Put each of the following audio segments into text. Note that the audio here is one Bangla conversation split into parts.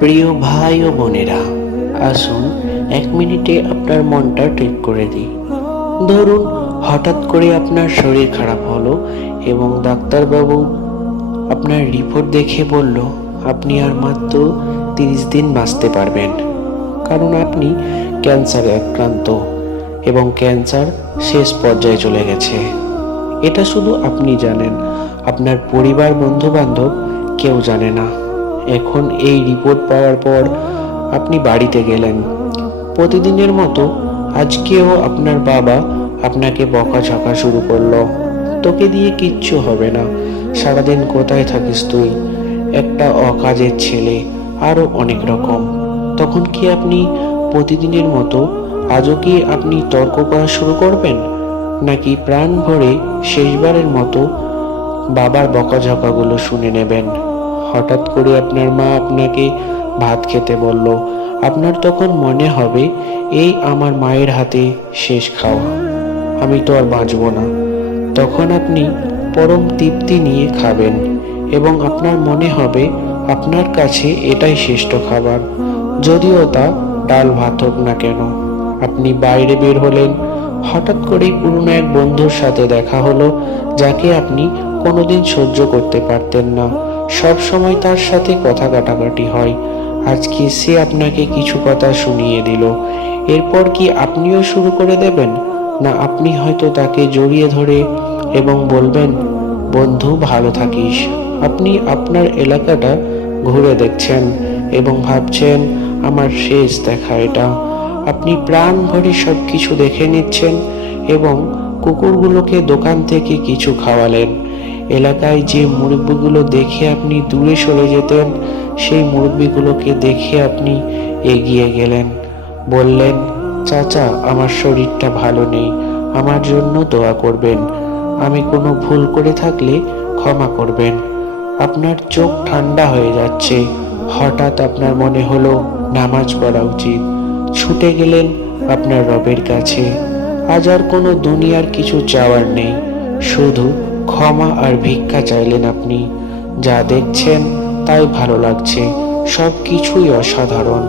প্রিয় ভাই ও বোনেরা, আসুন এক মিনিটে আপনার মনটা ঠিক করে দিই। ধরুন, হঠাৎ করে আপনার শরীর খারাপ হলো এবং ডাক্তারবাবু আপনার রিপোর্ট দেখে বলল, আপনি আর মাত্র তিরিশ দিন বাঁচতে পারবেন। কারণ আপনি ক্যান্সারে আক্রান্ত এবং ক্যান্সার শেষ পর্যায়ে চলে গেছে। এটা শুধু আপনি জানেন, আপনার পরিবার বন্ধু বান্ধব কেউ জানে না। এখন এই রিপোর্ট পাওয়ার পর আপনি বাড়িতে গেলেন। প্রতিদিনের মতো আজকেও আপনার বাবা আপনাকে বকাঝকা শুরু করল। তোকে দিয়ে কিচ্ছু হবে না। সারাদিন কোথায় থাকিস তুই? একটা অকাজের ছেলে আরও অনেক রকম। তখন কি আপনি প্রতিদিনের মতো আজও কি আপনি তর্ক করা শুরু করবেন? নাকি প্রাণ ভরে শেষবারের মতো বাবার বকাঝকাগুলো শুনে নেবেন? হঠাৎ করে আপনার মা আপনাকে ভাত খেতে বলল, আপনার তখন মনে হবে এই আমার মায়ের হাতে শেষ খাওয়া। আমি তো আর বাঁচব না। তখন আপনি পরম তৃপ্তি নিয়ে খাবেন এবং আপনার মনে হবে আপনার কাছে এটাই শ্রেষ্ঠ খাবার। যদিও তা ডাল ভাত হোক না কেন, আপনি বাইরে বের হলেন। হঠাৎ করেই পুরনো এক বন্ধুর সাথে দেখা হলো, যাকে আপনি কোনোদিন সহ্য করতে পারতেন না। সব সময় তার সাথে কথা কাটাকাটি হয়। আজকে সে আপনাকে কিছু কথা শুনিয়ে দিল। এরপর কি আপনিও শুরু করে দেবেন? না, আপনি হয়তো তাকে জড়িয়ে ধরে এবং বলবেন, বন্ধু, ভালো থাকিস। আপনি আপনার এলাকাটা ঘুরে দেখছেন এবং ভাবছেন, আমার শেষ দেখা এটা। আপনি প্রাণ ভরে সব কিছু দেখে নিচ্ছেন এবং কুকুরগুলোকে দোকান থেকে কিছু খাওয়ালেন। এলাকায় যে মুরব্বিগুলো দেখে আপনি দূরে সরে যেতেন, সেই মুরব্বিগুলোকে দেখে আপনি এগিয়ে গেলেন। বললেন, চাচা, আমার শরীরটা ভালো নেই, আমার জন্য দোয়া করবেন। আমি কোনো ভুল করে থাকলে ক্ষমা করবেন। আপনার চোখ ঠান্ডা হয়ে যাচ্ছে। হঠাৎ আপনার মনে হলো নামাজ পড়া উচিত। ছুটে গেলেন আপনার রবের কাছে। আজ আর কোনো দুনিয়ার কিছু চাওয়ার নেই। শুধু ক্ষমা আর ভিক্ষা চাইলেন আপনি। যা দেখছেন তাই ভালো লাগছে। সব কিছুই অসাধারণ।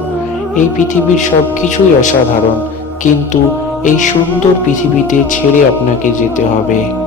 এই পৃথিবীর সব কিছুই অসাধারণ। কিন্তু এই সুন্দর পৃথিবীতে ছেড়ে আপনাকে যেতে হবে।